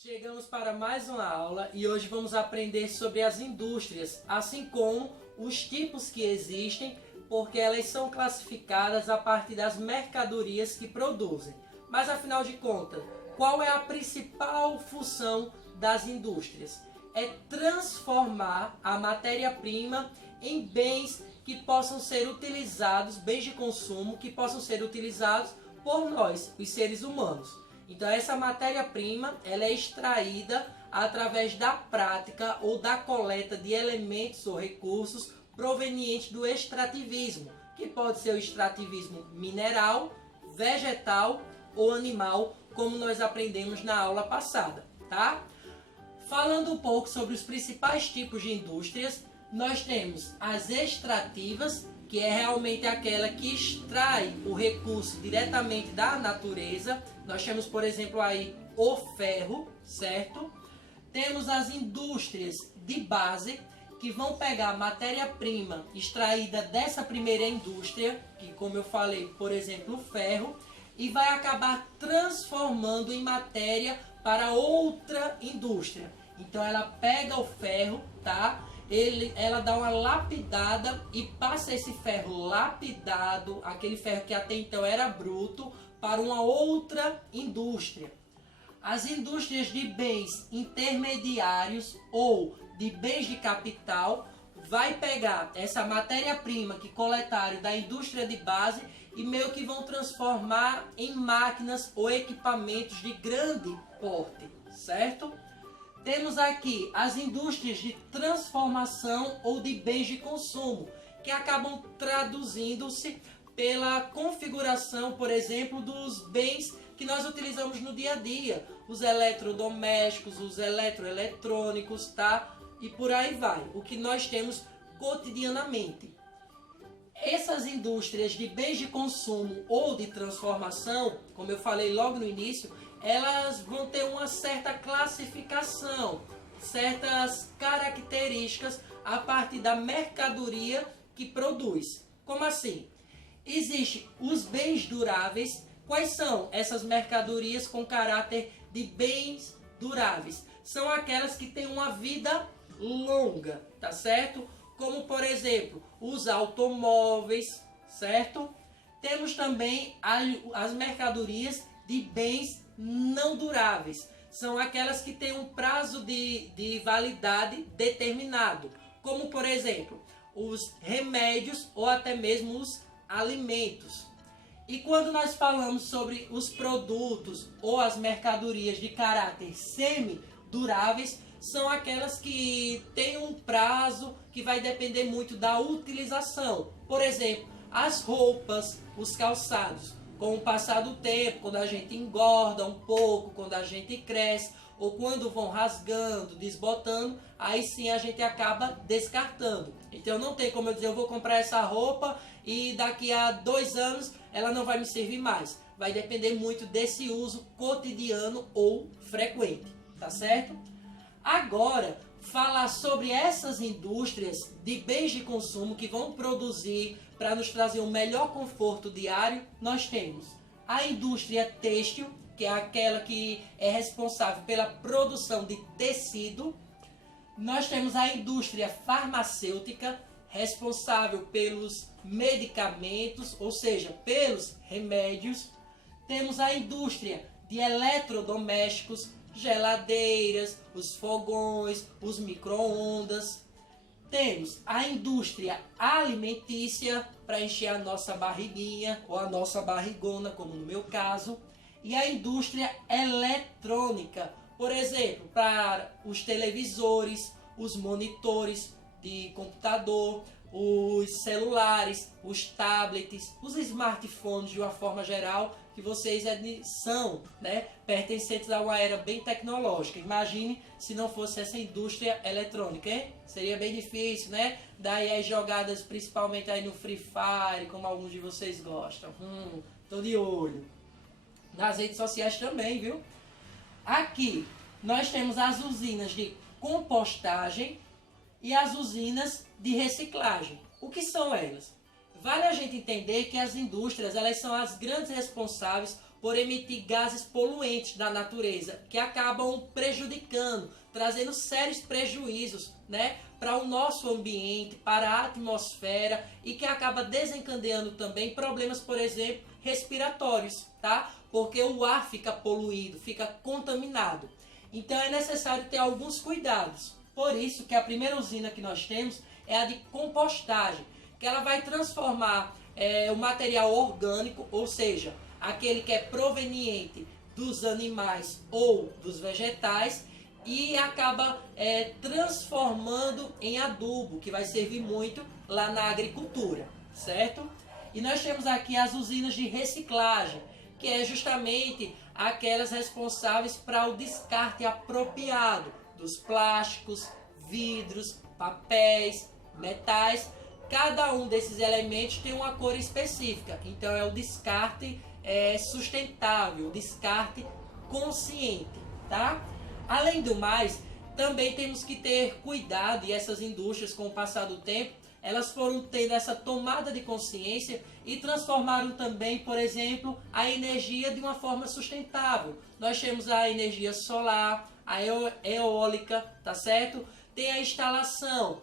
Chegamos para mais uma aula e hoje vamos aprender sobre as indústrias, assim como os tipos que existem, porque elas são classificadas a partir das mercadorias que produzem. Mas afinal de contas, qual é a principal função das indústrias? É transformar a matéria-prima em bens que possam ser utilizados, bens de consumo que possam ser utilizados por nós, os seres humanos. Então essa matéria-prima ela é extraída através da prática ou da coleta de elementos ou recursos provenientes do extrativismo, que pode ser o extrativismo mineral, vegetal ou animal, como nós aprendemos na aula passada, tá? Falando um pouco sobre os principais tipos de indústrias, nós temos as extrativas, que é realmente aquela que extrai o recurso diretamente da natureza. Nós temos, por exemplo, aí o ferro, certo? Temos as indústrias de base, que vão pegar a matéria-prima extraída dessa primeira indústria, que como eu falei, por exemplo, o ferro, e vai acabar transformando em matéria para outra indústria. Então ela pega o ferro, tá? Ela dá uma lapidada e passa esse ferro lapidado, aquele ferro que até então era bruto, para uma outra indústria. As indústrias de bens intermediários ou de bens de capital vai pegar essa matéria-prima que coletaram da indústria de base e meio que vão transformar em máquinas ou equipamentos de grande porte, certo? Temos aqui as indústrias de transformação ou de bens de consumo, que acabam traduzindo-se pela configuração, por exemplo, dos bens que nós utilizamos no dia a dia, os eletrodomésticos, os eletroeletrônicos, tá? E por aí vai, o que nós temos cotidianamente. Essas indústrias de bens de consumo ou de transformação, como eu falei logo no início, elas vão ter uma certa classificação, certas características a partir da mercadoria que produz. Como assim? Existem os bens duráveis. Quais são essas mercadorias com caráter de bens duráveis? São aquelas que têm uma vida longa, tá certo? Como, por exemplo, os automóveis, certo? Temos também as mercadorias de bens não duráveis. São aquelas que têm um prazo de validade determinado, como, por exemplo, os remédios ou até mesmo os alimentos. E quando nós falamos sobre os produtos ou as mercadorias de caráter semi-duráveis, são aquelas que têm um prazo que vai depender muito da utilização. Por exemplo, as roupas, os calçados. Com o passar do tempo, quando a gente engorda um pouco, quando a gente cresce, ou quando vão rasgando, desbotando, aí sim a gente acaba descartando. Então não tem como eu dizer, eu vou comprar essa roupa e daqui a 2 anos ela não vai me servir mais. Vai depender muito desse uso cotidiano ou frequente, tá certo? Agora, falar sobre essas indústrias de bens de consumo que vão produzir para nos trazer um melhor conforto diário, nós temos a indústria têxtil, que é aquela que é responsável pela produção de tecido. Nós temos a indústria farmacêutica, responsável pelos medicamentos, ou seja, pelos remédios. Temos a indústria de eletrodomésticos, geladeiras, os fogões, os micro-ondas. Temos a indústria alimentícia para encher a nossa barriguinha ou a nossa barrigona, como no meu caso. E a indústria eletrônica, por exemplo, para os televisores, os monitores de computador, os celulares, os tablets, os smartphones de uma forma geral, que vocês são, né, pertencentes a uma era bem tecnológica. Imagine se não fosse essa indústria eletrônica, hein? Seria bem difícil, né? Daí as jogadas principalmente aí no Free Fire, como alguns de vocês gostam. Tô de olho. Nas redes sociais também, viu? Aqui nós temos as usinas de compostagem e as usinas de reciclagem. O que são elas? Vale a gente entender que as indústrias elas são as grandes responsáveis por emitir gases poluentes da natureza, que acabam prejudicando, trazendo sérios prejuízos, né, para o nosso ambiente, para a atmosfera, e que acaba desencadeando também problemas, por exemplo, respiratórios, tá? Porque o ar fica poluído, fica contaminado. Então é necessário ter alguns cuidados. Por isso que a primeira usina que nós temos é a de compostagem, que ela vai transformar o material orgânico, ou seja, aquele que é proveniente dos animais ou dos vegetais, e acaba transformando em adubo, que vai servir muito lá na agricultura, certo? E nós temos aqui as usinas de reciclagem, que é justamente aquelas responsáveis para o descarte apropriado dos plásticos, vidros, papéis, metais. Cada um desses elementos tem uma cor específica, então é o descarte sustentável, o descarte consciente, tá? Além do mais, também temos que ter cuidado, e essas indústrias, com o passar do tempo, elas foram tendo essa tomada de consciência e transformaram também, por exemplo, a energia de uma forma sustentável. Nós temos a energia solar, a eólica, tá certo? Tem a instalação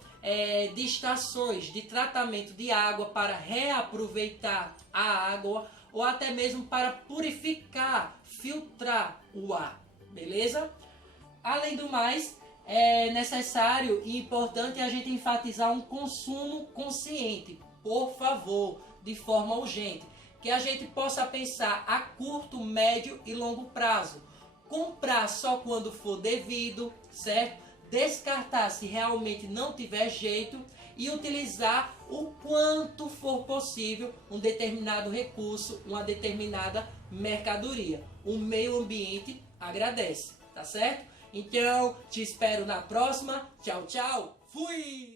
de estações de tratamento de água para reaproveitar a água, ou até mesmo para purificar, filtrar o ar, beleza? Além do mais, é necessário e importante a gente enfatizar um consumo consciente, por favor, de forma urgente, que a gente possa pensar a curto, médio e longo prazo. Comprar só quando for devido, certo? Descartar se realmente não tiver jeito e utilizar o quanto for possível um determinado recurso, uma determinada mercadoria. O meio ambiente agradece, tá certo? Então, te espero na próxima. Tchau, tchau. Fui!